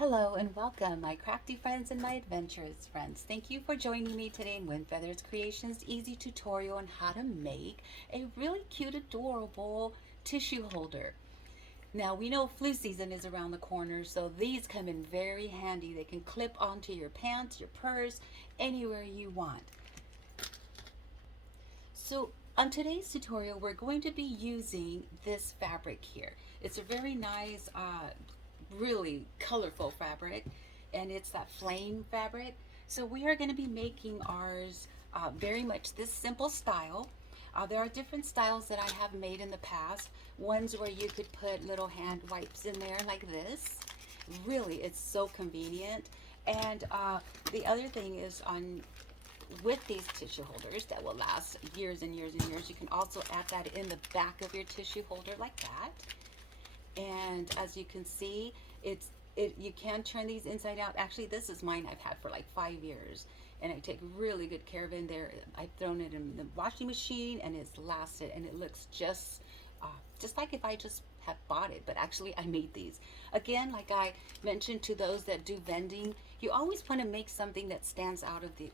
Hello and welcome, my crafty friends and my adventurous friends. Thank you for joining me today in Windfeathers Creations easy tutorial on how to make a really cute, adorable tissue holder. Now we know flu season is around the corner, so these come in very handy. They can clip onto your pants, your purse, anywhere you want. So on today's tutorial, we're going to be using this fabric here. It's a very nice, really colorful fabric, and it's that flame fabric. So we are going to be making ours very much this simple style. There are different styles that I have made in the past. Ones where you could put little hand wipes in there like this. Really, it's so convenient. And the other thing is with these tissue holders that will last years and years and years, you can also add that in the back of your tissue holder like that. And as you can see, you can turn these inside out. Actually, this is mine I've had for like 5 years, and I take really good care of it. I've thrown it in the washing machine, and it's lasted, and it looks just like if I just have bought it, but actually I made these. Again, like I mentioned to those that do vending, you always want to make something that stands out of the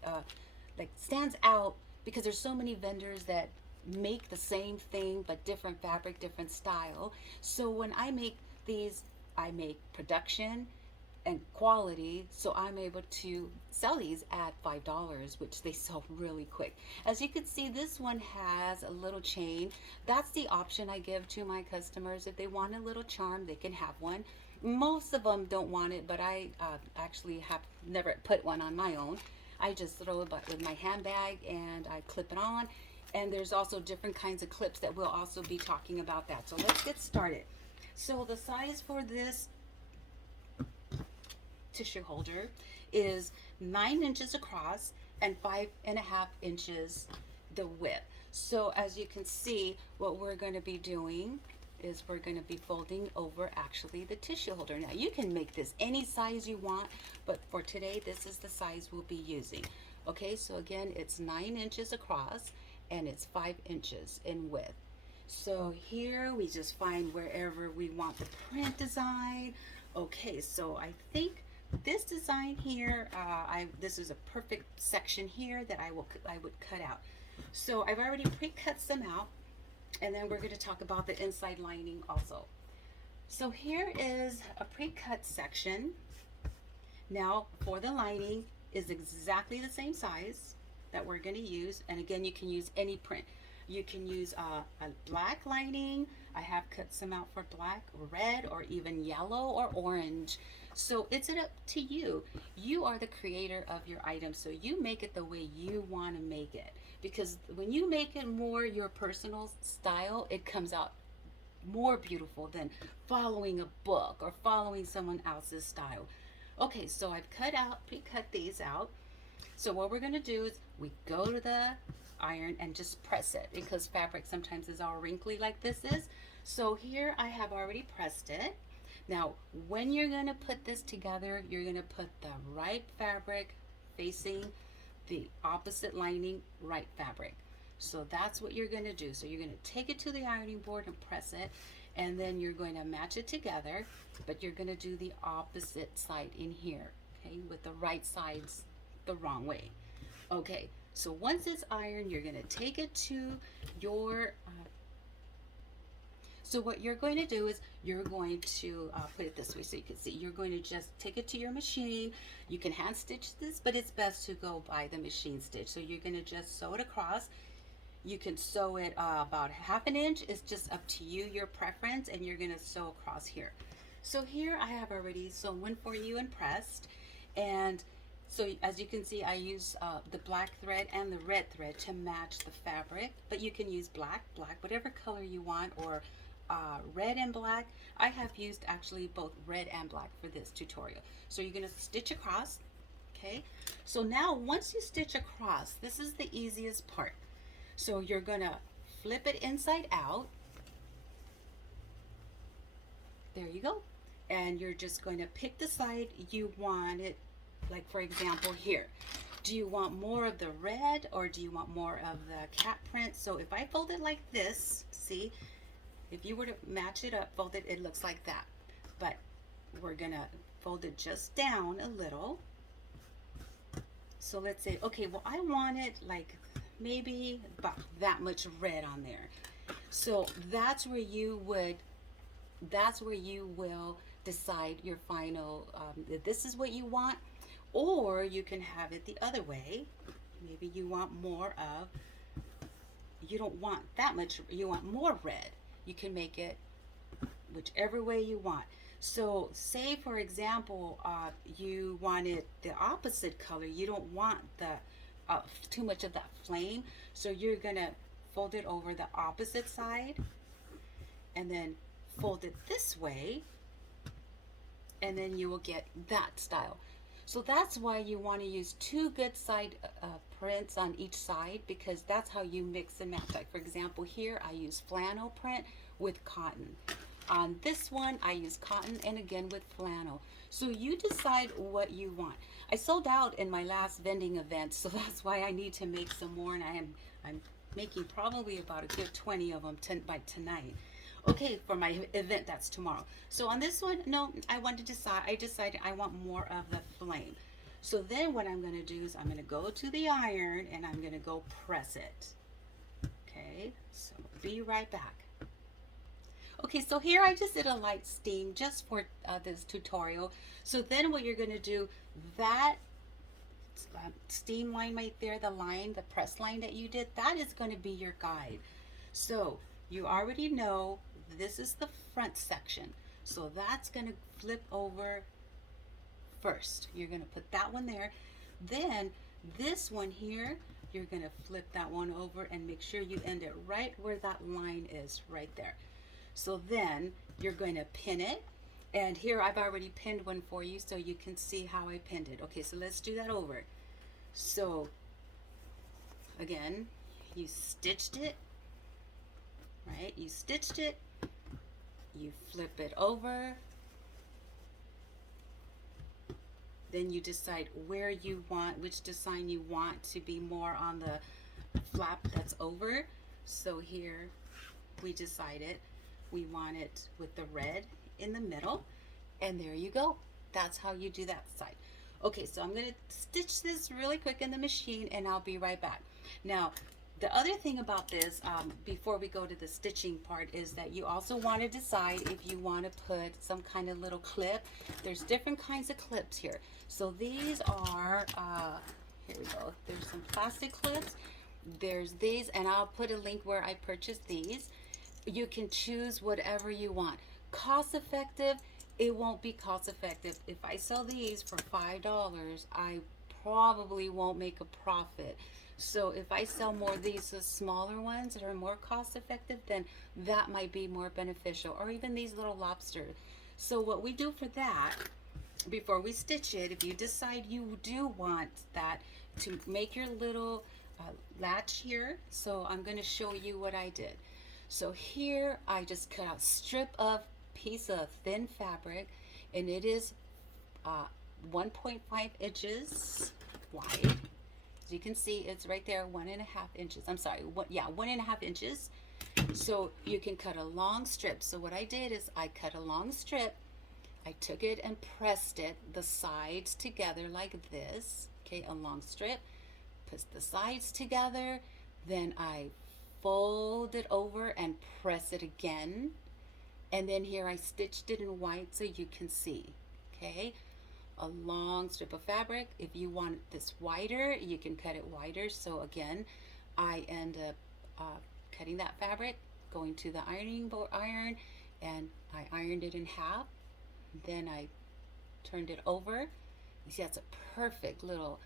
stands out, because there's so many vendors that make the same thing but different fabric, different style. So when I make these, I make production and quality, so I'm able to sell these at $5, which they sell really quick. As you can see, this one has a little chain. That's the option I give to my customers. If they want a little charm, they can have one. Most of them don't want it, but I actually have never put one on my own. I just throw it with my handbag and I clip it on. And there's also different kinds of clips that we'll also be talking about that. So let's get started. So the size for this tissue holder is 9 inches across and 5.5 inches the width. So as you can see, what we're going to be doing is we're going to be folding over actually the tissue holder. Now you can make this any size you want, but for today this is the size we'll be using. Okay, so again, it's 9 inches across and it's 5 inches in width. So here we just find wherever we want the print design. Okay, so I think this design here, this is a perfect section here that I would cut out. So I've already pre-cut some out, and then we're going to talk about the inside lining also. So here is a pre-cut section. Now for the lining is exactly the same size that we're going to use, and again, you can use any print. You can use a black lining. I have cut some out for black, red, or even yellow or orange. So it's up to you. You are the creator of your item, so you make it the way you want to make it. Because when you make it more your personal style, it comes out more beautiful than following a book or following someone else's style. Okay, so I've pre-cut these out. So what we're going to do is we go to the iron and just press it, because fabric sometimes is all wrinkly like this is. So here I have already pressed it. Now when you're going to put this together, you're going to put the right fabric facing the opposite lining, right fabric. So that's what you're going to do. So you're going to take it to the ironing board and press it, and then you're going to match it together, but you're going to do the opposite side in here, okay, with the right sides the wrong way. Okay, so once it's ironed, you're going to take it to your so what you're going to do is you're going to put it this way so you can see. You're going to just take it to your machine. You can hand stitch this, but it's best to go by the machine stitch. So you're going to just sew it across. You can sew it about 1/2 inch. It's just up to you, your preference, and you're going to sew across here. So here I have already sewn one for you and pressed, and so as you can see, I use the black thread and the red thread to match the fabric, but you can use black, whatever color you want, or red and black. I have used actually both red and black for this tutorial. So you're going to stitch across, okay? So now once you stitch across, this is the easiest part. So you're going to flip it inside out. There you go. And you're just going to pick the side you want it. Like for example here, do you want more of the red or do you want more of the cat print? So if I fold it like this, see, if you were to match it up, fold it, it looks like that. But we're gonna fold it just down a little. So let's say, okay, well, I want it like maybe about that much red on there. So that's where you will decide your final, that this is what you want, or you can have it the other way. Maybe you want more of, you don't want that much, you want more red. You can make it whichever way you want. So say for example, you wanted the opposite color. You don't want the too much of that flame. So you're gonna fold it over the opposite side and then fold it this way, and then you will get that style. So that's why you want to use two good side prints on each side, because that's how you mix and match. Like for example, here I use flannel print with cotton. On this one, I use cotton and again with flannel. So you decide what you want. I sold out in my last vending event, so that's why I need to make some more, and I'm making probably about a good 20 of them by tonight. Okay, for my event that's tomorrow. So on this one, no, I decided I want more of the flame. So then what I'm going to do is I'm going to go to the iron and I'm going to go press it. Okay, so be right back. Okay, so here I just did a light steam just for this tutorial. So then what you're going to do, that steam line right there, the press line that you did, that is going to be your guide. So you already know this is the front section. So that's going to flip over first. You're going to put that one there. Then this one here, you're going to flip that one over and make sure you end it right where that line is, right there. So then you're going to pin it. And here I've already pinned one for you so you can see how I pinned it. Okay, so let's do that over. So again, you stitched it, right? You stitched it, you flip it over, then you decide where you want, which design you want to be more on the flap that's over. So here we decided we want it with the red in the middle, and there you go. That's how you do that side. Okay, so I'm going to stitch this really quick in the machine and I'll be right back. Now, the other thing about this, before we go to the stitching part, is that you also want to decide if you want to put some kind of little clip. There's different kinds of clips here. So these are, here we go. There's some plastic clips. There's these, and I'll put a link where I purchased these. You can choose whatever you want. Cost effective, it won't be cost effective. If I sell these for $5, I probably won't make a profit. So if I sell more of these, the smaller ones that are more cost effective, then that might be more beneficial. Or even these little lobsters. So what we do for that, before we stitch it, if you decide you do want that, to make your little latch here. So I'm going to show you what I did. So here I just cut out a strip of piece of thin fabric, and it is 1.5 inches wide. As you can see, it's right there, 1.5 inches. I'm sorry, 1.5 inches. So you can cut a long strip. So what I did is I cut a long strip. I took it and pressed it, the sides together like this. Okay, a long strip. Put the sides together. Then I fold it over and press it again. And then here I stitched it in white so you can see. Okay, a long strip of fabric. If you want this wider, you can cut it wider. So again, I end up cutting that fabric, going to the ironing board iron, and I ironed it in half. Then I turned it over. You see, that's a perfect little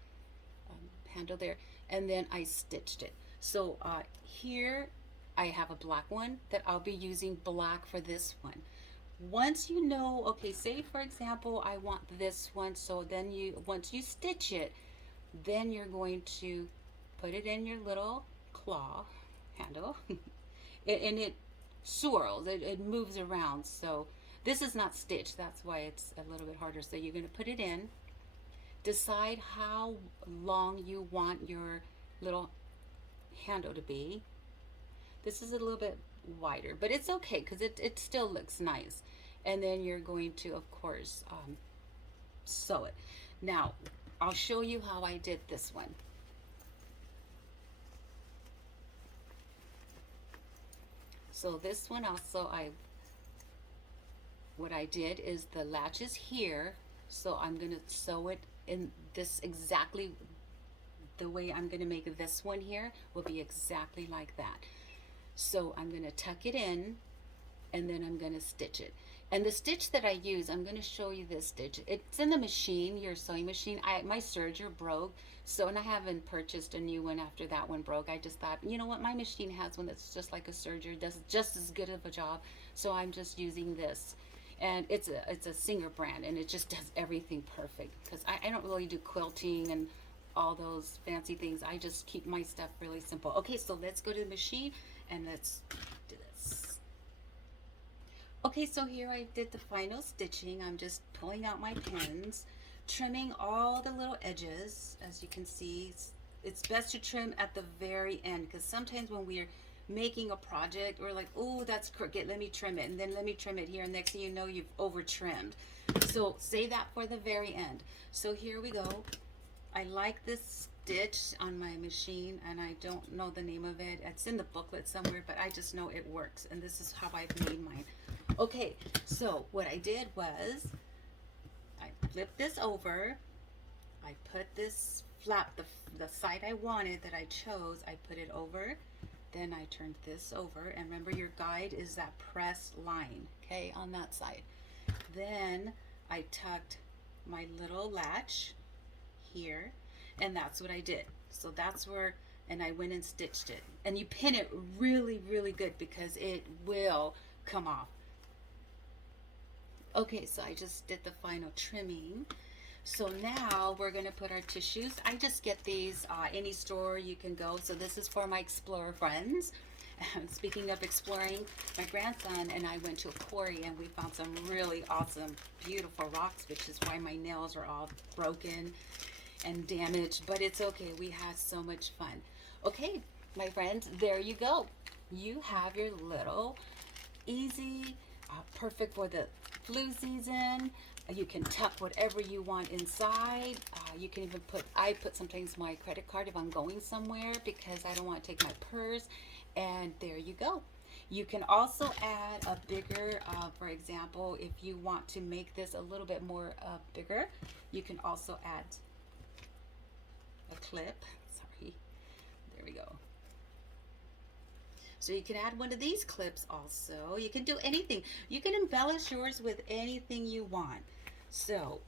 handle there. And then I stitched it. So here I have a black one that I'll be using black for this one. Once you know, okay, say for example, I want this one, so then once you stitch it, then you're going to put it in your little claw handle, and it swirls, it moves around. So this is not stitched, that's why it's a little bit harder. So you're going to put it in, decide how long you want your little handle to be. This is a little bit wider, but it's okay because it still looks nice. and then you're going to, of course, sew it. Now, I'll show you how I did this one. So this one also, what I did is the latch is here, so I'm gonna sew it in this exactly the way I'm gonna make this one here will be exactly like that. So I'm gonna tuck it in, and then I'm gonna stitch it. And the stitch that I use, I'm gonna show you this stitch. It's in the machine, your sewing machine. My serger broke, so, and I haven't purchased a new one after that one broke. I just thought, you know what, my machine has one that's just like a serger, does just as good of a job, so I'm just using this. And it's a Singer brand, and it just does everything perfect, because I don't really do quilting and all those fancy things. I just keep my stuff really simple. Okay, so let's go to the machine and let's do this. Okay, so here I did the final stitching. I'm just pulling out my pins, trimming all the little edges. As you can see, it's best to trim at the very end, because sometimes when we're making a project, we're like, oh, that's crooked, let me trim it, and then let me trim it here, and next thing you know, you've over trimmed. So save that for the very end. So here we go. I like this stitch on my machine, and I don't know the name of it. It's in the booklet somewhere, but I just know it works, and this is how I've made mine. Okay, so what I did was I flipped this over. I put this flap, the side I wanted that I chose, I put it over. Then I turned this over, and remember, your guide is that press line, okay, on that side. Then I tucked my little latch here, and that's what I did. So that's where, and I went and stitched it. And you pin it really, really good, because it will come off. Okay, so I just did the final trimming. So now we're gonna put our tissues. I just get these any store you can go. So this is for my explorer friends. Speaking of exploring, my grandson and I went to a quarry, and we found some really awesome, beautiful rocks, which is why my nails are all broken and damaged, but it's okay. We had so much fun. Okay, my friends, there you go. You have your little easy, perfect for the flu season. You can tuck whatever you want inside. You can even I put sometimes my credit card if I'm going somewhere, because I don't want to take my purse. And there you go. You can also add a bigger, for example, if you want to make this a little bit more bigger, you can also add a clip. Sorry. There we go. So you can add one of these clips also. You can do anything. You can embellish yours with anything you want. So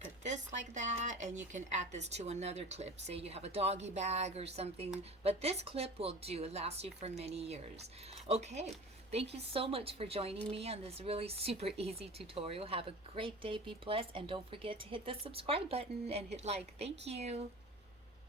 put this like that, and you can add this to another clip. Say you have a doggy bag or something, but this clip will do. It lasts you for many years. Okay, thank you so much for joining me on this really super easy tutorial. Have a great day, be blessed, and don't forget to hit the subscribe button and hit like. Thank you.